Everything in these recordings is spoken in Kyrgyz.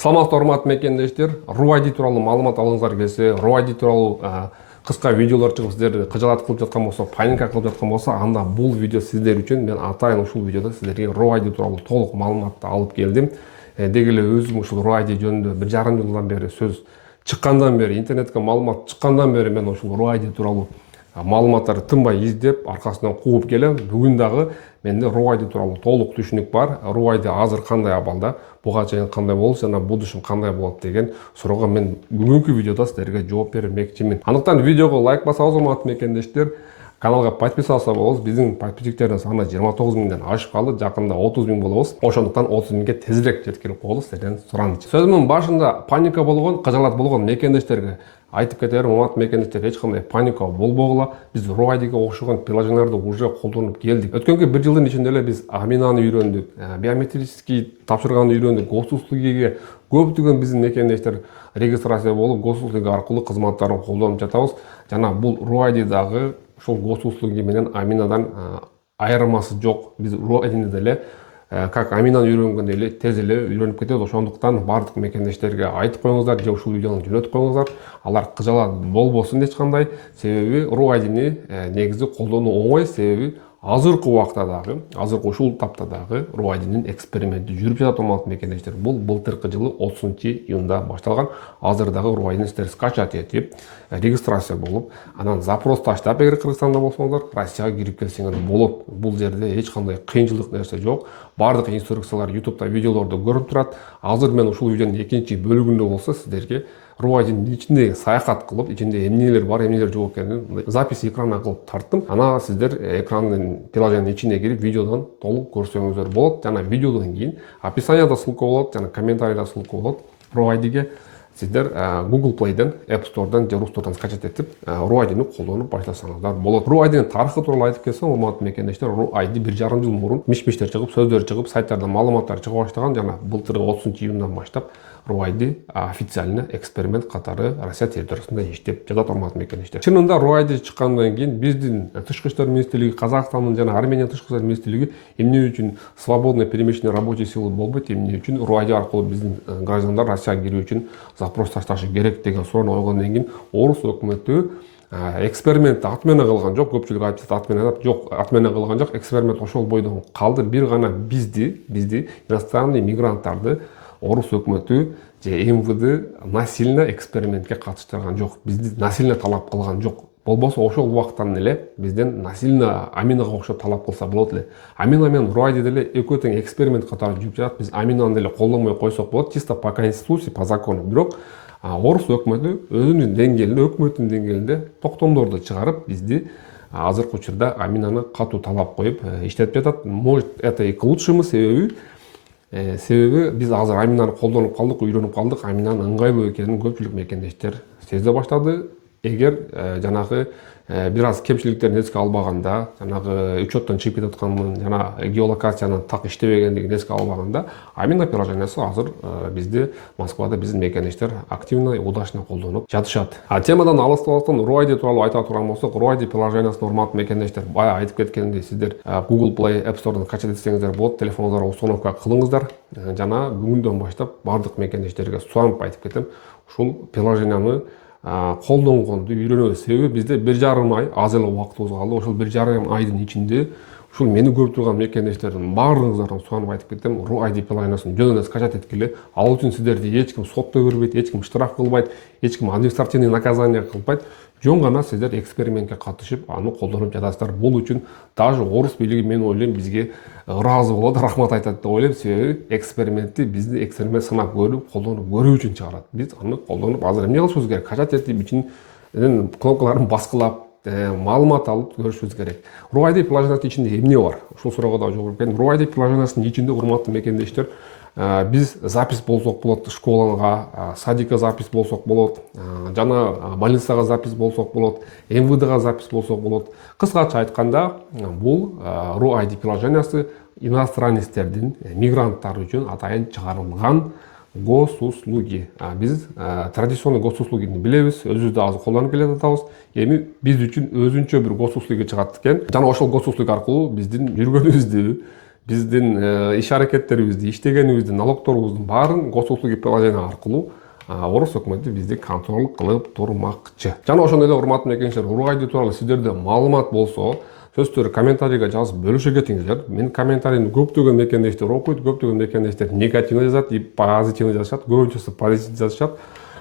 Саламатсыздар, урматтуу мекендештер. RUID тууралуу маалымат алгыңыздар келсе, RUID тууралуу кыска видеолор чыгып сиздерди кыжаат кылып жаткан болсо, паника кылып жаткан болсо, анда бул видео сиздер үчүн. Мен атайын ушул видеодо сиздерге RUID тууралуу толук маалыматты алып келдим. Деги эле өзүм ушул RUID жөнүндө 1,5 жылдан бери сөз чыккандан бери, интернетке маалымат чыккандан бери мен ушул RUID тууралуу маалыматтарды тынбай издеп, аркасынан кууп келем. Бүгүн дагы менде RUID тууралуу толук түшүнүк бар. RUID азыр кандай абалда, буга чейин кандай болду жана будущем кандай болот деген суроого мен бүгүнкү видеодо сиздерге жооп бермекчимин. Андыктан видеого лайк басабыз, урматтуу мекендештер. Каналга подписалса болобуз. Биздин подписчиктердин саны 29 миңден ашып калды. Жакында 30 миң болобуз. Ошондуктан 30 миңге тезирээк жеткирип коелу сиздерден суранычы. Сөзүмдүн башында паника болгон, кыжаат болгон мекендештерге айтып кетерим, урматтуу мекендештер, эч кандай паника болбогула. Биз RUID-ге окшогон приложенияларды уже колдонуп келдик. Өткөнкү 1 жылдын ичинде эле биз Аминаны үйрөндүк, биометрический тапшырганды үйрөндүк, госуслугиге көптөгөн биздин мекендештер регистрация болуп, госуслуги аркылуу кызматтарын колдонуп жатабыз. Жана бул RUID дагы ушул госуслуги менен Аминадан айырмасы жок. Биз RUID-ни деле как Аминаны үйрөнгөндөй эле тез эле үйрөнүп кетебиз. Ошондуктан бардык мекендештерге айтып коюңуздар же ушул видеону жөнөтүп коюңуздар. Алар кыжаат болбосун эч кандай. Себеби RUID-ни негизи колдонуу оңой, себеби азыркы убакта дагы, азыркы ушул тапта дагы RUID-нин эксперименти жүрүп жатат, урматтуу мекендештер. Бул былтыркы жылы 30-июнда башталган. Азыр дагы RUID-ни сиздер скачать этип, регистрация болуп, анан запрос таштап, эгер Кыргызстанда болсоңуздар, Россияга кирип келсеңер болот. Бул жерде эч кандай кыйынчылык нерсе жок. Бардык инструкциялар YouTube'да видеолордо көрүнүп турат. Азыр мен ушул видеонун экинчи бөлүгүндө болсо сиздерге RUID-нин ичинде саякат кылып, ичинде эмнелер бар, эмнелер жок экенин запись экрана кылып тарттым. Ана сиздер экрандын приложениянын ичине кирип видеодон толук көрсөңүздөр болот. Жана видеодон кийин описанияда ссылка болот, жана комментарийда ссылка болот. RUID-ге сиздер Google Play'ден, App Store'дан же App Store'дан скачать этип, RUID-ни колдонуп баштасаңыздар болот. RUID-нин тарыхы тууралуу айтып кетсем, урматтуу мекендештер, RUID 1,5 жыл мурун миш-миштер чыгып, сөздөр чыгып, сайттарда маалыматтар чыга баштаган. Жана былтыркы 30-июндан баштап RUID официально эксперимент катары Россия территориясында иштеп жатат, урматтуу мекендештер. Чынында RUID чыккандан кийин биздин тышкы иштер министрлиги, Казакстандын жана Армения тышкы иштер министрлиги эмне үчүн свободное перемещение рабочей силы болбойт, эмне үчүн RUID аркылуу биздин граждандар Россияга кирүү үчүн запрос ташташы керек деген суроону койгондон кийин орус өкмөтү экспериментти отмена кылган жок. Көпчүлүк айтып жатат, отмена жок, отмена кылган жок. Эксперимент ошол бойдон калды. Бир гана бизди иностранный мигранттарды орус өкмөтү же МВД насильно экспериментке катыштырган жок. Бизди насильно талап кылган жок. Болбосо ошол убакыттан эле бизден насильно Аминага окшоп талап кылса болот эле. Амина менен RUID деле экөө тең эксперимент катары жүрүп жатат. Биз Аминаны деле колдонбой койсок болот, чисто по конституции, по закону. Бирок орус өкмөтү өзүнүн деңгээлинде, өкмөттүн деңгээлинде токтомдорду чыгарып, бизди азыркы учурда Аминаны катуу талап коюп иштетип жатат. Может, это и к лучшему, себеби биз азыр Аминаны колдонуп калдык, үйрөнүп калдык. Аминанын ыңгайлуу экенин көпчүлүк мекендештер сезе баштады. Эгер жанагы бир аз кемчиликтерин эске албаганда, жанагы учеттон чыгып кетип атканын, жана геолокациянын так иштебегендигин эске албаганда, Амина приложениясы азыр бизде Москвада биздин мекендештер активно, удачно колдонуп жатышат. Темадан алыстабастан RUID тууралуу айта турган болсок, RUID приложениясын, урматтуу мекендештер, бая айтып кеткендей, сиздер Google Play, App Store'дан скачать этсеңиздер болот, телефонуңуздарга установка кылыңыздар. Жана бүгүндөн баштап бардык мекендештерге суранып айтып кетем, ушул приложенияны колдонгонду үйрөнөбүз. Себеби бизде 1,5 ай аз эле убактыбыз калды. Ошол 1,5 айдын ичинде ушул мени көрүп турган мекендештердин баардыгыңыздардан суранып айтып кетем, RUID приложениясын жөнүнөн скачать эткиле. Ал үчүн сиздерди эч ким сотто көрбөйт, эч ким штраф кылбайт, эч ким административный наказание кылбайт. Жөн гана сиздер экспериментке катышып, аны колдонуп жатасыздар. Бул үчүн даже орус бийлиги, мен ойлойм, бизге ыраазы болот, рахмат айтат деп ойлойм. Себеби экспериментти бизди эксперимент сынап көрүп, колдонуп көрүү үчүн чыгарат. Биз аны колдонуп азыр эмне кылышыбыз керек? Скачать этип, ичинен кнопкаларын баскылап, маалымат алып көрүшүбүз керек. RUID приложениясынын ичинде эмне бар? Ушул суроого да жооп берем. RUID приложениясынын ичинде, урматтуу мекендештер, биз запись болсок болот, школага, садикка запись болсок болот, жана больницага запись болсок болот, МВДга запись болсок болот. Кыскача айтканда, бул RUID приложениясы иностранецтердин, мигранттар үчүн атайын чыгарылган госуслуги. Биз традиционный госуслугини билебиз, өзүбүз да азыр колдонуп келе жатабыз. Эми биз үчүн өзүнчө бир госуслуги чыгат экен. Жана ошол госуслуги аркылуу биздин жүргөнүбүздү, биздин иш аракеттерибизди, иштегенибизди, налогторубуздун баарын госуслуги приложение аркылуу Орус өкмөтү бизди контроль кылып турмакчы. Жана ошондой эле урматтуу мекенчилер, Руайди тууралуу сиздерде маалымат болсо, сөзсүз түрдө комментарийге жазып бөлүшө кетиңиздер. Мен комментарийни көптөгөн мекендештер окуйт, көптөгөн мекендештер негативный жазат, позитивный жазышат, көбүнчөсү позитив жазышат.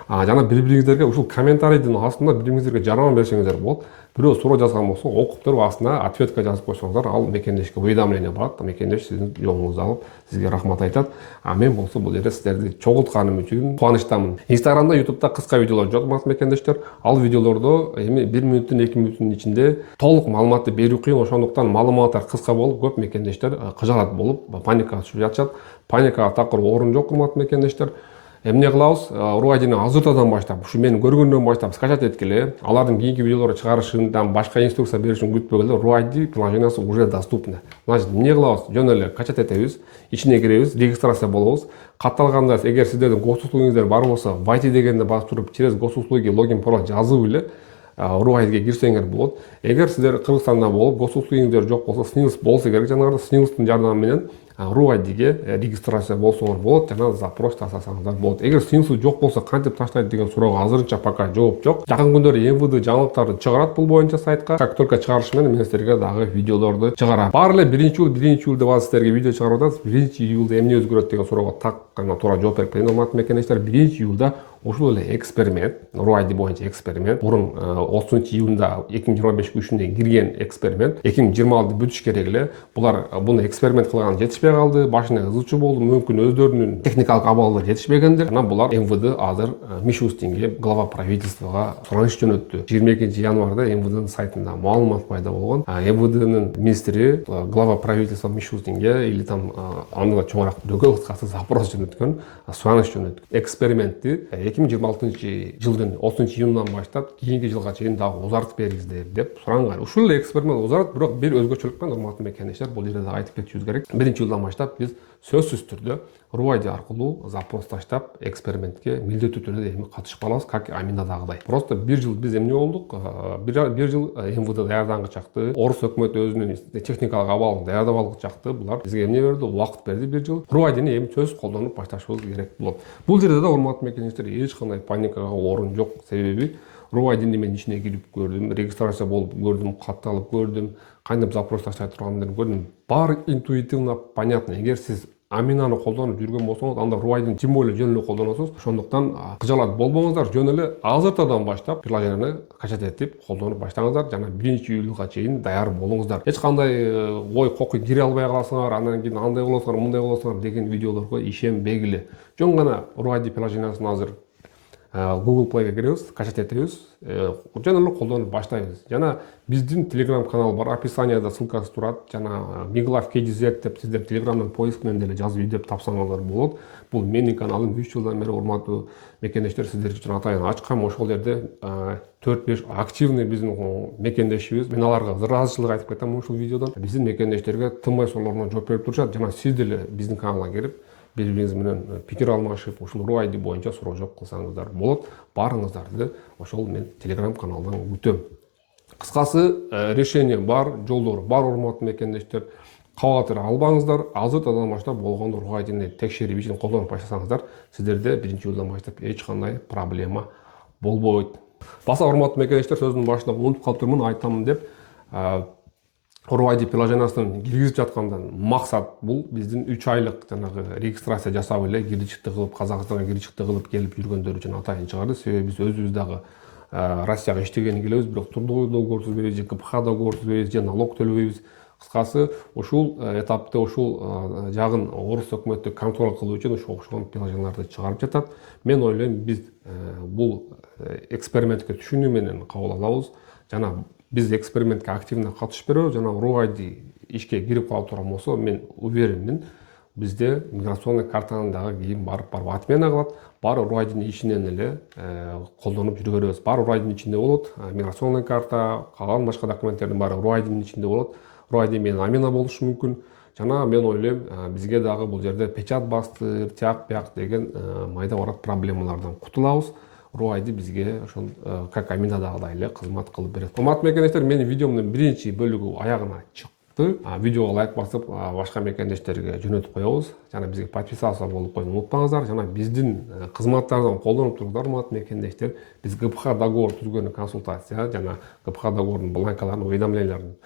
Жана бири-бириңиздерге ушул комментарийдин астында бири-бириңиздерге жарнама берсеңиздер болот. Бирөө суроо жазган болсо, окуп туруп астына ответка жазып койсоңуздар, ал мекендешке уведомление барат. Мекендеш сиздин жолуңузду алып, сизге рахмат айтат. Мен болсо бул жерде сиздерди чогултканым үчүн кубанычтамын. Инстаграмда, Ютубта кыска видеолор жок, мекендештер. Ал видеолордо эми 1 мүнөттүн, 2 мүнөттүн ичинде толук маалыматты берүү кыйын, ошондуктан маалыматтар кыска болуп, көп мекендештер кыжаалат болуп, паникага түшүп жатышат. Паникага такыр орун жок, урматтуу мекендештер. Эмне кылабыз? Руайдини азыртадан баштап, ушу мен көргөндөн баштап скачать эткиле. Алардын кийинки видеолорду чыгарышындан башка инструкция беришин күтпөгүлө. Руайди приложениясы уже доступны. Значит, эмне кылабыз? Жөн эле качать этебиз, ичине киребиз, регистрация болобуз. Катталганда, эгер сиздердин госуслугуңуздар бар болсо, войти дегенди басып туруп, через госуслуги логин пароль жазып эле Руайдиге кирсеңер болот. Эгер сиздер Кыргызстанда болуп, госуслугуңуздар жок болсо, СНИЛС болсо керек, жанагы СНИЛСтын жардамы менен Руайдиге регистрация болсоңор болот, жана запрос тастасаңыздар болот. Эгер СНИЛС жок болсо, кантип таштайт деген суроого азырынча пока жооп жок. Жакын күндөрдө МВД жаңылыктарды чыгарат бул боюнча сайтка. Как только чыгарышы менен мен сиздерге дагы видеолорду чыгарам. Баары эле 1-июль деп азыр сиздерге видео чыгарып атабыз. 1-июлда эмне өзгөрөт деген суроого так гана туура жооп берип коеюн, урматтуу мекендештер. 1-июлда ушул эле эксперимент, Руайди боюнча эксперимент, бурун 30-июнда 2025 күчүнө кирген эксперимент 2026 бүтүш керек эле. Булар буну эксперимент кылган жетишпей калды, башына ызычуу болду, мүмкүн өздөрүнүн техникалык абалдар жетишпегендир. Анан булар МВД азыр Мишустинге, глава правительствого сураныш жөнөттү. 22 январда МВДнын сайтында маалымат пайда болгон. МВДнын министри глава правительства Мишустинге или там анда чоңураак дөкөл кыскасы запрос жөнөткөн, сураныш жөнөткөн. Экспериментти 2026 жылдын 30-июнунан баштап кийинки жылга чейин дагы узартып бериңиздер деп суранган. Ушул эле эксперимент узарат, бирок бир өзгөчөлүк менен, урматтуу мекендештер, бул жерде да айтып кетишибиз керек. 1-июлдан баштап биз сөзсүз түрдө Руайди аркылуу запрос таштап экспериментке милдеттүү түрдө эми катышып калабыз, как Аминадагыдай. Просто бир жыл биз эмне болдук? Бир жыл МВД даярданган чакты, Орус өкмөтү өзүнүн техникалык абалын даярдап алган чакты, булар бизге эмне берди? Убакыт берди бир жыл. Руайдини эми сөзсүз колдонуп башташыбыз керек болот. Бул жерде да, урматтуу мекендештер, эч кандай паникага орун жок. Себеби Руайдини мен ичине кирип көрдүм, регистрация болуп көрдүм, катталып көрдүм, кантип запрос таштай турганын көрдүм. Баары интуитивно понятно. Эгер сиз Аминаны колдонуп жүргөн болсоңуз, анда Руайдини тем более жөн эле колдоносуз. Ошондуктан кыжаалат болбоңуздар, жөн эле азыртадан баштап приложенияны качать этип колдонуп баштаңыздар, жана 1-июлга чейин даяр болуңуздар. Эч кандай ой кокуй кире албай каласыңар, андан кийин андай болосуңар, мындай болосуңар деген видеолорго ишенбегиле. Жөн гана Руайди приложениясын азыр Google Play'ге киребиз, качать этебиз, жөн эле колдонуп баштайбыз. Жана биздин Telegram канал бар, описанияда ссылкасы турат. Жана Miglaf KGZ деп сиздер Telegramдан поиск менен деле жазып издеп тапсаңыздар болот. Бул менин каналым 3 жылдан бери, урматтуу мекендештер, сиздер үчүн атайын ачкам. Ошол жерде 4-5 активный биздин мекендешибиз. Мен аларга ыраазычылык айтып кетем ушул видеодон. Биздин мекендештерге тынбай суроолоруна жооп берип турушат. Жана сиз деле биздин каналга кирип, бири-бириңиз менен пикир алмашып, ушул Руайди боюнча суроо жооп кылсаңыздар болот. Баарыңыздарды ошол мен Telegram каналдан күтөм. Кыскасы, решение бар, жолдор бар, урматтуу мекендештер. Кабатыр албаңыздар. Азыртадан баштап болгондо Руайдини текшерип ичин колдонуп баштасаңыздар, сиздерде 1-июлдан баштап эч кандай проблема болбойт. Баса, урматтуу мекендештер, сөздүн башында унутуп калыптырмын, айтамын деп. Руайди приложениясын киргизип жаткандан максат бул биздин 3 айлык жанагы регистрация жасап эле кири чыкты кылып, Казакстанга кири чыкты кылып келип жүргөндөр үчүн атайын чыгарды. Себеби биз өзүбүз дагы Россияга иштегени келебиз, бирок трудовой договор түзбөйбүз, же КПХ договор түзбөйбүз, же налог төлөбөйбүз. Кыскасы, ушул этапты, ушул жагын Орус өкмөтү контроль кылуу үчүн ошол приложенияларды чыгарып жатат. Мен ойлойм, биз бул экспериментке түшүнүү менен кабыл алабыз. Жана биз экспериментке активно катышып беребиз. Жана Руайди ишке кирип калып турган болсо, мен уверенмин, бизде миграционный картанын дагы кийин барып отмена кылат. Баары Руайдинин ичинен эле колдонуп жүрө беребиз. Баары Руайдинин ичинде болот. Миграционный карта, калган башка документтердин баары Руайдинин ичинде болот. Руайди менен Амина болушу мүмкүн. Жана мен ойлойм, бизге дагы бул жерде печат бастыр, тияк бияк деген майда барат проблемалардан кутулабыз. Руайди бизге ошол как Аминадагыдай эле кызмат кылып берет. Урматтуу мекендештер, менин видеомдун биринчи бөлүгү аягына чыкты. сыяктуу видеого лайк басып башка мекендештерге жөнөтүп коебуз. Жана бизге подписаться болуп коюуну унутпаңыздар. Жана биздин кызматтардан колдонуп туруңуздар, урматтуу мекендештер. Биз ГПХ договор түзгөнү консультация жана ГПХ договордун бланкаларын, уведомленияларын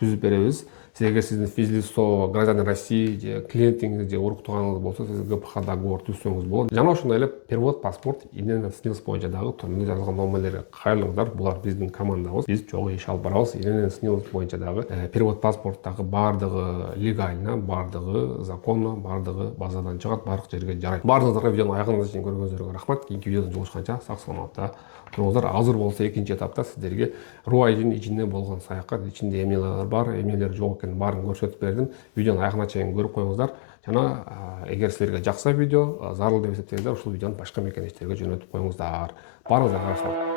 түзүп беребиз. Эгер сиздин физлицо, гражданин России же клиентиңиз же уруктуганыңыз болсо, сиз ГПХ договор түзсөңүз болот. Жана ошондой эле перевод, паспорт, ИНН СНИЛС боюнча дагы төмөндө жазылган номерлерге кайрылыңыздар. Булар биздин командабыз. Биз чогуу иш алып барабыз. ИНН СНИЛС боюнча дагы перевод, паспорт дагы баардыгы легально, баардыгы законно, баардыгы базадан чыгат, баардык жерге жарайт. Баарыңыздарга видеону аягына чейин көргөнүңүздарга рахмат. Кийинки видеодон жолугушканча сак саламатта туруңуздар. Азыр болсо экинчи этапта сиздерге RUAIдин ичинде болгон саякат, ичинде эмнелер бар, эмнелер жок экенин баарын көрсөтүп бердим. Видеону аягына чейин көрүп коюңуздар. Жана эгер силерге жакса видео, зарыл деп эсептесеңиздер, ушул видеону башка мекендештерге жөнөтүп коюңуздар. Баарыңыздарга рахмат.